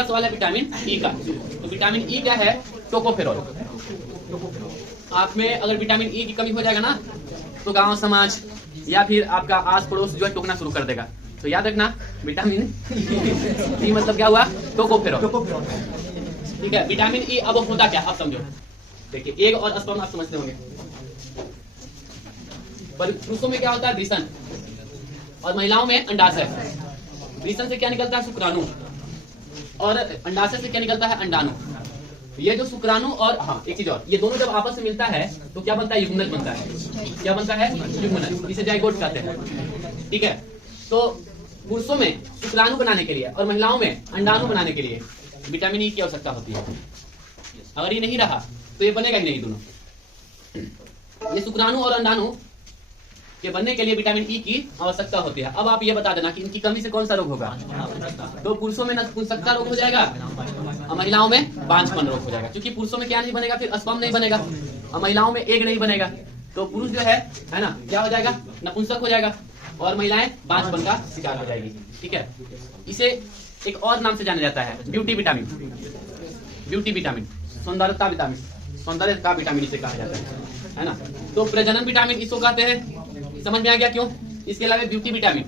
अगला सवाल है विटामिन ई का। तो विटामिन ई क्या है? टोकोफेरोल। आप में अगर विटामिन ई की कमी हो जाएगा ना तो गांव समाज या फिर आपका आस पड़ोस जो है टोकना शुरू कर देगा। तो याद रखना विटामिन ई मतलब क्या हुआ? टोकोफेरोल। ठीक है, विटामिन ई अब होता क्या आप समझो। देखिए एग और स्पर्म आप समझते होंगे। पुरुषों में क्या होता है? वृषण, और महिलाओं में अंडाशय। वृषण से क्या निकलता है? शुक्राणु, और अंडाशय से क्या निकलता है? अंडाणु। ये जो शुक्राणु और हाँ एक चीज और, ये दोनों जब आपस में मिलता है तो क्या बनता है? युग्मनज बनता है। क्या बनता है? युग्मनज, इसे जाइगोट कहते हैं। ठीक है, तो पुरुषों में शुक्राणु बनाने के लिए और महिलाओं में अंडाणु बनाने के लिए विटामिन ई की आवश्यकता होती है। अगर ये नहीं रहा तो ये बनेगा ही नहीं दोनों। ये शुक्राणु और अंडाणु के बनने के लिए विटामिन ई की आवश्यकता होती है। अब आप ये बता देना कि इनकी कमी से कौन सा रोग होगा? तो पुरुषों में नपुंसकता रोग हो जाएगा और महिलाओं में बांझपन रोग हो जाएगा। क्योंकि पुरुषों में क्या नहीं बनेगा? फिर स्पर्म नहीं बनेगा, और महिलाओं में एग नहीं बनेगा। तो पुरुष जो है ना क्या हो जाएगा? नपुंसक हो जाएगा, और महिलाएं बांझपन का शिकार हो जाएगी। ठीक है, इसे एक और नाम से जाना जाता है ब्यूटी विटामिन। ब्यूटी विटामिन, सौंदर्यता विटामिन, सौंदर्य का विटामिन इसे कहा जाता है ना। तो प्रजनन विटामिन इसको कहते हैं। समझ में आ गया क्यों? इसके अलावा beauty vitamin,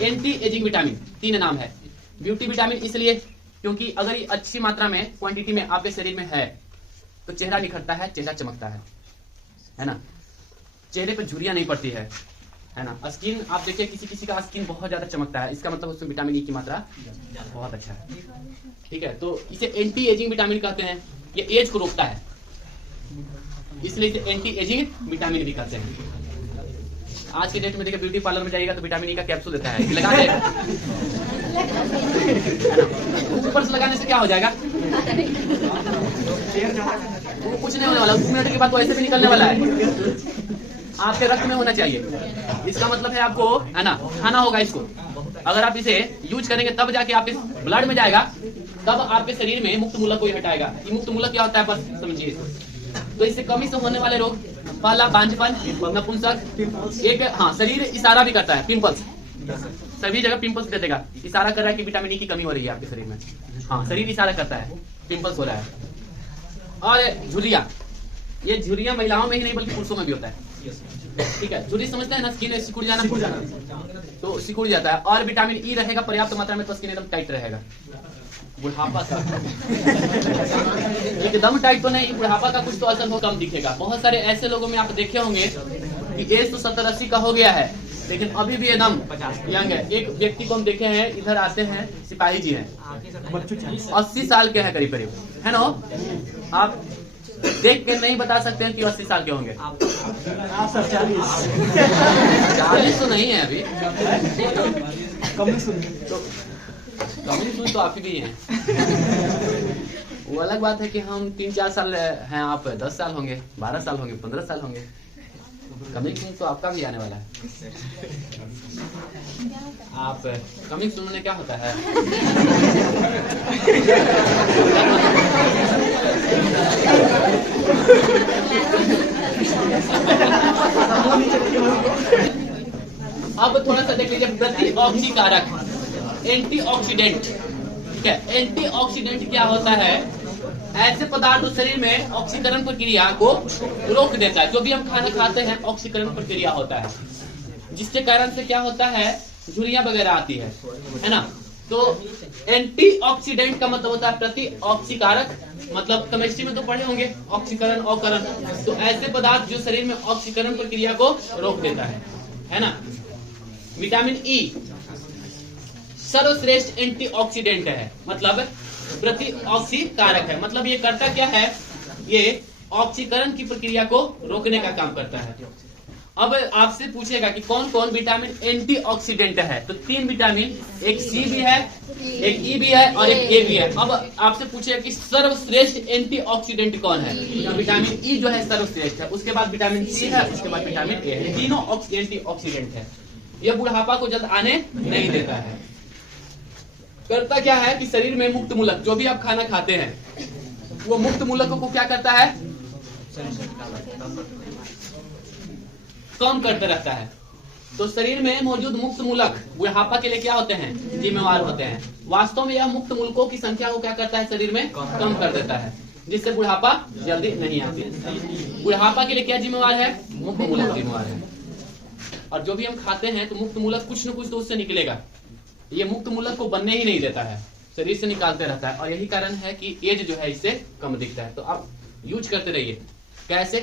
anti ageing vitamin, तीन नाम है। ब्यूटी विटामिन इसलिए क्योंकि अगर ये अच्छी मात्रा में क्वांटिटी में आपके शरीर में है तो चेहरा निखरता है, चेहरा चमकता है ना। चेहरे पे झुर्रियां नहीं पड़ती है ना। स्किन आप देखिए किसी किसी का स्किन बहुत ज्यादा चमकता है, इसका मतलब उसमें विटामिन ई की मात्रा बहुत अच्छा है। ठीक है, तो इसे एंटी एजिंग विटामिन कहते हैं। ये एज को रोकता है, इसलिए इसे एंटी एजिंग विटामिन भी कहते हैं। आज के डेट में देखिए ब्यूटी पार्लर में जाइएगा तो विटामिन ई का कैप्सूल देता है, लगा देगा। ऊपर से लगाने से क्या हो जाएगा? वो कुछ नहीं होने वाला, 2 मिनट के बाद तो ऐसे भी निकलने वाला है। आपके रक्त में होना चाहिए। इसका मतलब है आपको है ना खाना होगा इसको। अगर आप इसे यूज करेंगे तब जाके आप इस ब्लड में जाएगा, तब आपके शरीर में मुक्त मूलक को हटाएगा। ये मुक्त मूलक क्या होता है बस समझिए। तो इससे कमी से होने वाले रोग, पहला बांझपन, नपुंसक, एक हाँ शरीर इशारा भी करता है, पिंपल्स, सभी जगह पिंपल्स दे देगा, इशारा कर रहा है कि विटामिन ई की कमी हो रही है आपके शरीर में। हाँ शरीर इशारा करता है, पिंपल्स हो रहा है। और झुर्रियां, ये झुर्रियां महिलाओं में ही नहीं बल्कि पुरुषों में भी होता है। ठीक है, झुर्री समझते हैं ना, स्किन सिकुड़ जाना, तो सिकुड़ जाता है। और विटामिन ई रहेगा पर्याप्त मात्रा में तो स्किन एकदम टाइट रहेगा। बुढ़ापा का एकदम टाइट तो नहीं, बुढ़ापा का कुछ तो असर हो कम दिखेगा। बहुत सारे ऐसे लोगों में आप देखे होंगे कि एज तो 70-80 का हो गया है लेकिन अभी भी एकदम यंग है। एक व्यक्ति को हम देखे हैं, इधर आते हैं, सिपाही जी हैं, 80 साल के हैं करीब करीब, है ना। आप देख के नहीं बता सकते हैं कि 80 साल के होंगे। 40 तो नहीं है अभी, कम्युनिस्ट तो आप ही भी हैं। वो अलग बात है कि हम 3-4 साल हैं, आप 10 साल होंगे, 12 साल होंगे, 15 साल होंगे। कम्युनिस्ट तो आपका भी आने वाला है। आप कम्युनिस्ट में क्या होता है? अब थोड़ा सा देख लीजिए, प्रतिऑक्सीकारक, एंटीऑक्सीडेंट। ठीक है, एंटीऑक्सीडेंट क्या होता है? ऐसे पदार्थ जो शरीर में ऑक्सीकरण प्रक्रिया को रोक देता है। जो भी हम खाना खाते हैं ऑक्सीकरण प्रक्रिया होता है, जिसके कारण से क्या होता है? झुर्रियां वगैरह आती है ना। तो एंटीऑक्सीडेंट का मतलब होता है प्रतिऑक्सीकारक। मतलब केमिस्ट्री में तो पढ़े होंगे ऑक्सीकरण अवकरण। तो ऐसे पदार्थ जो शरीर में ऑक्सीकरण प्रक्रिया को रोक देता है ना। विटामिन ई सर्वश्रेष्ठ एंटीऑक्सीडेंट है, मतलब प्रतिऑक्सीकारक है। मतलब ये करता क्या है? ये ऑक्सीकरण की प्रक्रिया को रोकने का काम करता है। अब आपसे पूछेगा कि कौन कौन विटामिन एंटीऑक्सीडेंट है, तो 3 विटामिन, एक सी भी है, एक ई भी है और एक ए भी है। अब आपसे पूछेगा कि सर्वश्रेष्ठ एंटीऑक्सीडेंट कौन है, तो विटामिन ई जो है सर्वश्रेष्ठ है, उसके बाद विटामिन सी है, उसके बाद विटामिन ए है। तीनों एंटीऑक्सीडेंट है। यह बुढ़ापा को जल्द आने नहीं देता है। करता क्या है कि शरीर में मुक्त मूलक, जो भी आप खाना खाते हैं वो मुक्त मूलकों को क्या करता है? कम करते रहता है। तो शरीर में मौजूद मुक्त मूलक बुढ़ापा के लिए क्या होते हैं, जिम्मेवार होते हैं। वास्तव में यह मुक्त मूलकों की संख्या को क्या करता है, शरीर में कम कर देता है, जिससे बुढ़ापा जल्दी नहीं आती। बुढ़ापा के लिए क्या जिम्मेवार है, मुक्त मूलक जिम्मेवार है। और जो भी हम खाते हैं तो मुक्त मूलक कुछ न कुछ तो उससे निकलेगा, ये मुक्त मूलक को बनने ही नहीं देता है, शरीर से निकालते रहता है। और यही कारण है कि एज जो है इससे कम दिखता है। तो आप यूज करते रहिए। कैसे,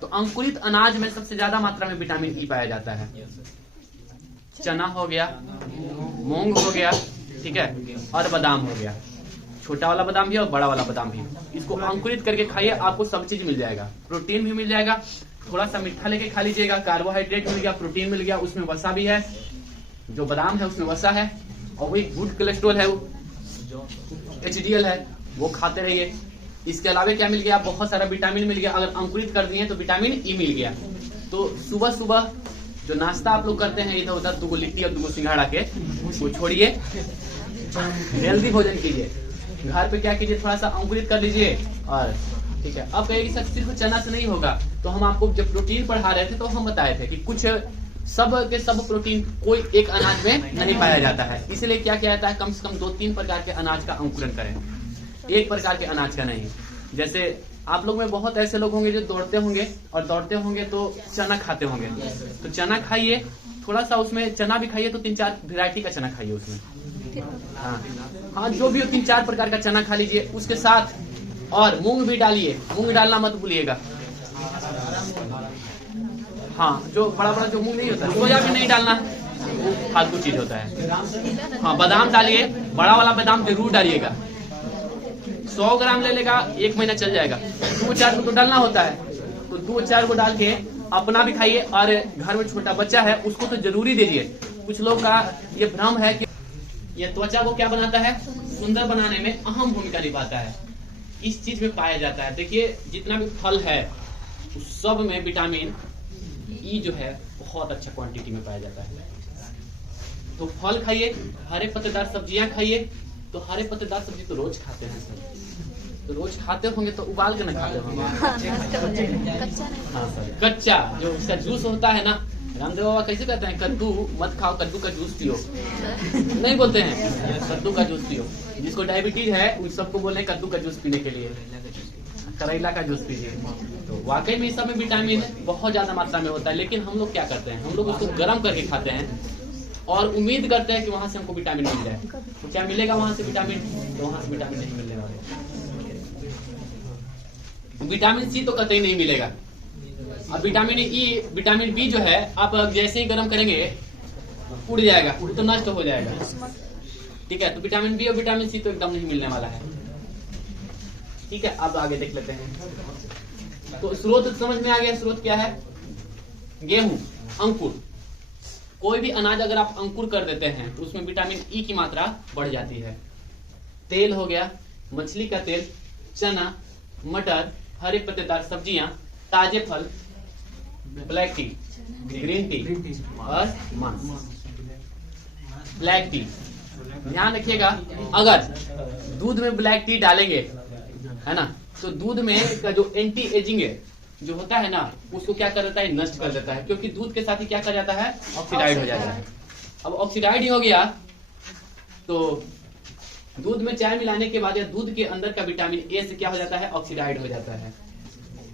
तो अंकुरित अनाज में सबसे ज्यादा मात्रा में विटामिन ई पाया जाता है। चना हो गया, मूंग हो गया, ठीक है, और बादाम हो गया। छोटा वाला बादाम भी और बड़ा वाला बादाम भी। इसको अंकुरित करके खाइए, आपको सब चीज मिल जाएगा, प्रोटीन भी मिल जाएगा। थोड़ा सा मीठा लेके खा लीजिएगा, कार्बोहाइड्रेट मिल गया, प्रोटीन मिल गया, उसमें वसा भी है, जो बादाम है उसमें वसा है, और वही गुड कोलेस्ट्रॉल है, वो HDL है, वो खाते रहिए। इसके अलावा क्या मिल गया, बहुत सारा विटामिन मिल गया। अगर अंकुरित कर दिए तो विटामिन ई मिल गया। तो सुबह सुबह जो नाश्ता आप लोग करते हैं इधर उधर, 2 लिट्टी और 2 सिंघाड़ा के, उसको छोड़िए, हेल्दी भोजन कीजिए। घर पे क्या कीजिए, थोड़ा सा अंकुरित कर लीजिए। और ठीक है, अब कहेगी सर सिर्फ चना से नहीं होगा, तो हम आपको जब प्रोटीन पढ़ा रहे थे तो हम बताए थे कि कुछ सब के सब प्रोटीन कोई एक अनाज में नहीं पाया जाता है। इसलिए क्या किया जाता है, कम से कम 2-3 प्रकार के अनाज का अंकुरण करें, एक प्रकार के अनाज का नहीं। जैसे आप लोग में बहुत ऐसे लोग होंगे जो दौड़ते होंगे, और दौड़ते होंगे तो चना खाते होंगे, तो चना खाइए, थोड़ा सा उसमें चना भी खाइए, तो 3-4 वैरायटी का चना खाइए उसमें। हाँ, जो भी हो 3-4 प्रकार का चना खा लीजिए उसके साथ, और मूंग भी डालिए, मूंग डालना मत भूलिएगा। हाँ, जो बड़ा बड़ा जो मूंग नहीं होता, सोया भी नहीं डालना, वो फालतू चीज होता है। हाँ, बादाम डालिए, बड़ा वाला बादाम जरूर डालिएगा। 100 ग्राम ले लेगा, 1 महीना चल जाएगा। 2-4 को तो डालना होता है, तो 2-4 को डाल के अपना भी खाइए, और घर में छोटा बच्चा है उसको तो जरूरी दीजिए। कुछ लोग का ये भ्रम है कि ये त्वचा को क्या बनाता है, सुंदर बनाने में अहम भूमिका निभाता है, इस चीज में पाया जाता है। देखिए जितना भी फल है उस सब में विटामिन ई जो है बहुत अच्छा क्वांटिटी में पाया जाता है। तो फल खाइए, हरे पत्तेदार सब्जियां खाइए। तो हरे पत्तेदार सब्जी तो रोज खाते हैं सर, तो रोज खाते होंगे तो उबाल के ना खाते होंगे। हाँ सर, कच्चा जो उसका जूस होता है ना, रामदेव बाबा कैसे कहते हैं, कद्दू मत खाओ, कद्दू का जूस पियो, नहीं बोलते हैं, कद्दू का जूस पियो। जिसको डायबिटीज है उन सबको बोले कद्दू का जूस पीने के लिए, करेला का जूस पीजिए। तो वाकई में इस सब में विटामिन बहुत ज्यादा मात्रा में होता है, लेकिन हम लोग क्या करते हैं, हम लोग उसको गर्म करके खाते हैं और उम्मीद करते हैं कि वहां से हमको विटामिन मिल जाए। तो क्या मिलेगा वहां से विटामिन, तो वहां से विटामिन नहीं मिलने वाला। विटामिन सी तो कतई नहीं मिलेगा। अब विटामिन ई, विटामिन बी जो है आप जैसे ही गर्म करेंगे उड़ जाएगा, तो नष्ट हो जाएगा। ठीक है, तो विटामिन बी और विटामिन सी तो एकदम नहीं मिलने वाला है। ठीक है, अब आगे देख लेते हैं। तो स्रोत समझ में आ गया, स्रोत क्या है, गेहूं, अंकुर। कोई भी अनाज अगर आप अंकुर कर देते हैं तो उसमें विटामिन ई की मात्रा बढ़ जाती है। तेल हो गया, मछली का तेल, चना, मटर, हरे पत्तेदार सब्जियां, ताजे फल, ब्लैक टी, ग्रीन टी और मांस। ब्लैक टी ध्यान रखिएगा, अगर दूध में ब्लैक टी डालेंगे है ना, तो दूध में का जो एंटी एजिंग है जो होता है ना, उसको क्या कर देता है, नष्ट कर देता है। क्योंकि दूध के साथ ही क्या कर जाता है, ऑक्सीडाइड हो जाता है। अब ऑक्सीडाइड ही हो गया तो दूध में चाय मिलाने के बाद या दूध के अंदर का विटामिन ए से क्या हो जाता है, ऑक्सीडाइड हो जाता है,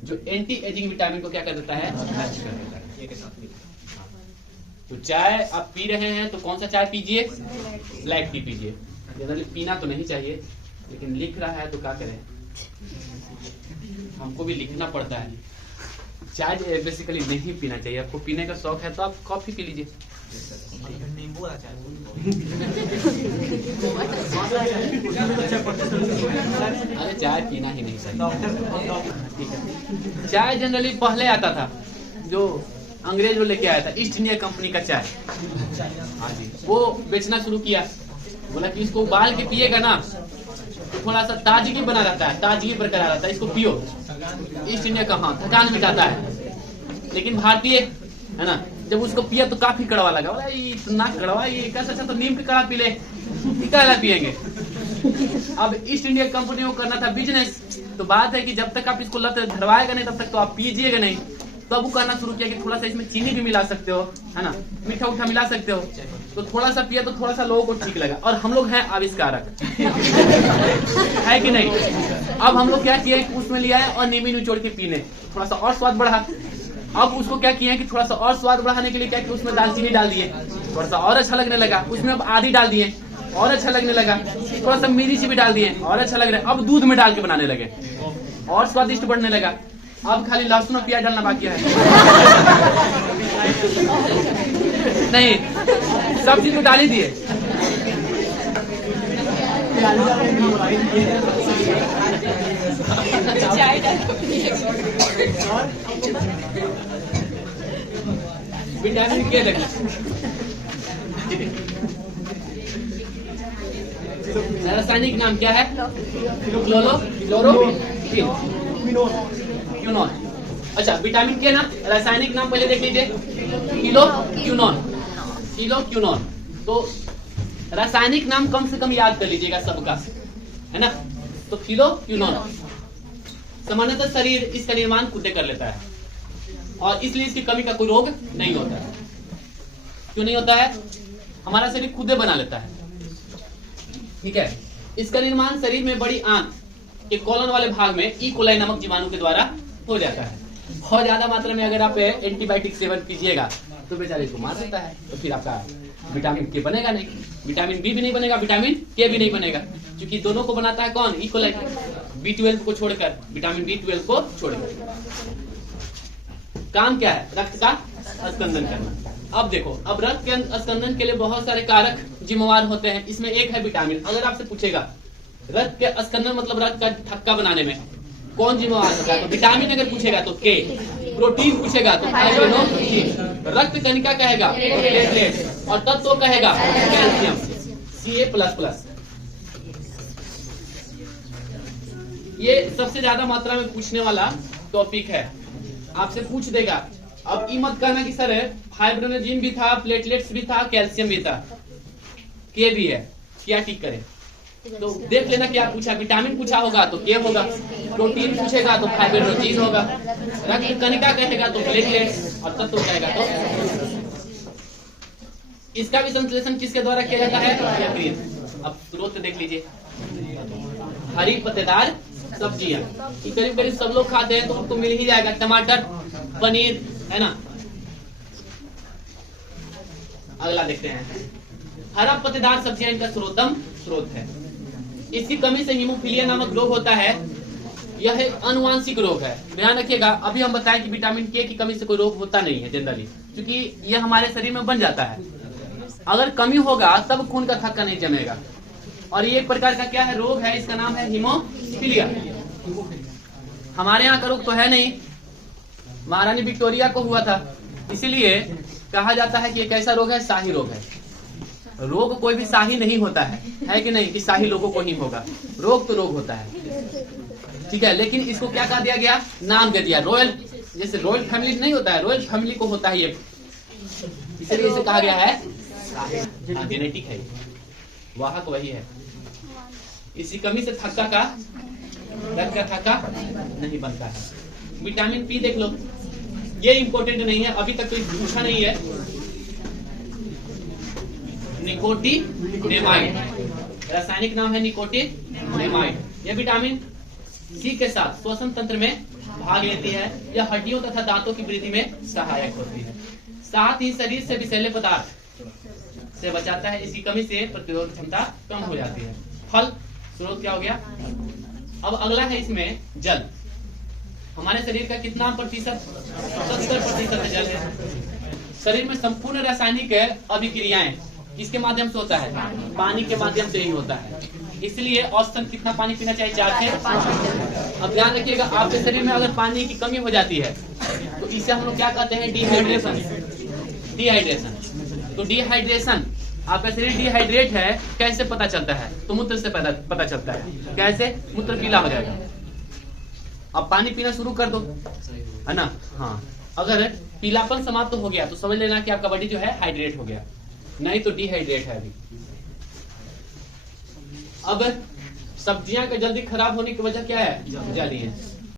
जो एंटी एजिंग विटामिन को क्या कर देता है, नष्ट कर देता है। तो चाय आप पी रहे हैं तो कौन सा चाय पीजिए, ब्लैक टी पीजिए। जनरली पीना तो नहीं चाहिए, लेकिन लिख रहा है तो क्या करें, हमको भी लिखना पड़ता है। चाय बेसिकली नहीं पीना चाहिए। आपको पीने का शौक है तो आप कॉफी पी लीजिए। नींबू वाला चाय। अरे चाय पीना ही नहीं चाहिए। ठीक है, चाय जनरली पहले आता था, जो अंग्रेज वो लेके आया था, ईस्ट इंडिया कंपनी का चाय। हाँ जी, वो बेचना शुरू किया, बोला कि इसको उबाल के पिएगा ना तो थोड़ा सा ताजगी बना रहता है, ताजगी बरकरार रहता है, इसको पियो। ईस्ट इंडिया का, हाँ, थकान मिटाता है। लेकिन भारतीय है ना, जब उसको पिया तो काफी कड़वा लगा, बोला ये इतना कड़वा, ये कैसा, अच्छा तो नीम का काढ़ा पी ले, क्या पिएंगे। अब ईस्ट इंडिया कंपनी को करना था बिजनेस, तो बात है कि जब तक आप इसको लत धरवाएगा नहीं तब तक तो आप पीजिएगा नहीं। तो अब वो कहना शुरू किया कि थोड़ा सा इसमें चीनी भी मिला सकते हो, है ना, मीठा उठा मिला सकते हो। तो थोड़ा सा पिया तो थोड़ा सा लोगों को ठीक लगा, और हम लोग हैं आविष्कारक है कि नहीं। अब हम लोग क्या किए, उसमें लिया है और नींबू निचोड़ के पीने, थोड़ा सा और स्वाद बढ़ा। अब उसको क्या किया कि थोड़ा सा और स्वाद बढ़ाने के लिए क्या कि उसमें दालचीनी डाल दिए, थोड़ा सा और अच्छा लगने लगा। उसमें अब आदि डाल दिए और अच्छा लगने लगा। थोड़ा सा मिर्ची भी डाल दिए और अच्छा लग रहा है। अब दूध में डाल के बनाने लगे और स्वादिष्ट बढ़ने लगा। अब खाली लहसुन और प्याज डालना बाकी है नहीं, सब चीज तो डाल ही दिए। विटामिन के लगी रासायनिक नाम क्या है, क्लोरोक्विनोन। अच्छा, विटामिन के ना रासायनिक नाम पहले देख लीजिए, किलोक्विनोन। तो रासायनिक नाम कम से कम याद कर लीजिएगा सबका, है ना। तो किलोक्विनोन सामान्यतः शरीर इसका निर्माण खुद कर लेता है और इसलिए इसकी कमी का कोई रोग नहीं होता है। क्यों नहीं होता है, हमारा शरीर खुद बना लेता है, ठीक है। इसका निर्माण शरीर में बड़ी आंत के कॉलन वाले भाग में ई कोलाई नामक जीवाणु के द्वारा हो जाता है। बहुत ज्यादा मात्रा में अगर आप एंटीबायोटिक सेवन कीजिएगा तो बेचारे को मार सकता है, तो फिर आपका विटामिन के बनेगा नहीं, विटामिन बी भी नहीं बनेगा, विटामिन के भी नहीं बनेगा, क्योंकि दोनों को बनाता है कौन, ई कोलाई। B12 को छोड़कर, विटामिन B12 को छोड़कर। काम क्या है, रक्त का स्कंदन करना। अब देखो, अब रक्त के स्कंदन के लिए बहुत सारे कारक जिम्मेवार होते हैं, इसमें एक है विटामिन। अगर आपसे पूछेगा रक्त के स्कंदन मतलब रक्त का थक्का बनाने में कौन जिम्मेवार होता है, तो विटामिन अगर पूछेगा तो के, प्रोटीन पूछेगा तो प्रोटीन, रक्त कणिका कहेगा प्लेटलेट्स, और तत्व कहेगा कैल्शियम Ca++। ये सबसे ज्यादा मात्रा में पूछने वाला टॉपिक है, आपसे पूछ देगा। अब ये मत कहना कि सर फाइब्रोनोजिन भी था, प्लेटलेट्स भी था, कैल्शियम भी था, के भी है, क्या ठीक करे। तो देख लेना क्या पूछा, विटामिन पूछा होगा तो के होगा, प्रोटीन पूछेगा तो फाइब्रोनोजिन होगा, रक्त कणिका कहेगा तो प्लेटलेट्स, और तत्व कहेगा तो। इसका भी संश्लेषण किसके द्वारा किया जाता है, यकृत। अब स्रोत देख लीजिए, हरी पत्तेदार सब्जियां करीब करीब सब लोग खाते हैं, तो आपको मिल ही जाएगा, टमाटर, पनीर, है ना। अगला देखते हैं, हरा पत्तेदार सब्जियां इनका स्रोत है। इसकी कमी से हीमोफीलिया नामक रोग होता है, यह एक अनुवांशिक रोग है। ध्यान रखिएगा, अभी हम बताएं कि विटामिन के की कमी से कोई रोग होता नहीं है जनरली, क्योंकि यह हमारे शरीर में बन जाता है। अगर कमी होगा तब खून का थक्का नहीं जमेगा, और ये एक प्रकार का क्या है, रोग है, इसका नाम है हीमोफीलिया। हमारे यहाँ का रोग तो है नहीं, महारानी विक्टोरिया को हुआ था, इसीलिए कहा जाता है कि एक ऐसा रोग है, शाही रोग है। रोग कोई भी शाही नहीं होता है कि नहीं, कि शाही लोगों को ही होगा, रोग तो रोग होता है, ठीक है। लेकिन इसको क्या कहा दिया गया, नाम दे दिया रॉयल, जैसे रॉयल फैमिली नहीं होता है, रॉयल फैमिली को होता है ये, इसलिए इसे कहा गया है जेनेटिक है, वाहक वही है। इसी कमी से थक्का का, रक्त का थक्का नहीं बनता है। विटामिन पी देख लो, ये इंपॉर्टेंट नहीं है, अभी तक कोई पूछा नहीं है। निकोटिनेमाइड, रासायनिक नाम है निकोटिनेमाइड। यह विटामिन सी के साथ श्वसन तंत्र में भाग लेती है, यह हड्डियों तथा दांतों की वृद्धि में सहायक होती है, साथ ही शरीर से विषैले पदार्थ से बचाता है। इसकी कमी से प्रतिरोध क्षमता कम हो जाती है। फल स्रोत क्या हो गया। अब अगला है इसमें जल। हमारे शरीर का कितना प्रतिशत, 70% जल है। शरीर में संपूर्ण रासायनिक अभिक्रियाएं किसके माध्यम से होता है, पानी के माध्यम से ही होता है, इसलिए औसतन कितना पानी पीना चाहिए, 4 से 5 लीटर। अब ध्यान रखिएगा, आपके शरीर में अगर पानी की कमी हो जाती है तो इसे हम लोग क्या कहते हैं, डिहाइड्रेशन। तो डिहाइड्रेशन, आपका शरीर डिहाइड्रेट है, कैसे पता चलता है, तो मूत्र से पता चलता है। कैसे, मूत्र पीला हो जाएगा। अब पानी पीना शुरू कर दो, है ना। हाँ, अगर पीलापन समाप्त हो गया तो समझ लेना कि आपका बॉडी जो है हाइड्रेट हो गया, नहीं तो डिहाइड्रेट है अभी। अब सब्जियां का जल्दी खराब होने की वजह क्या है, जल ही है।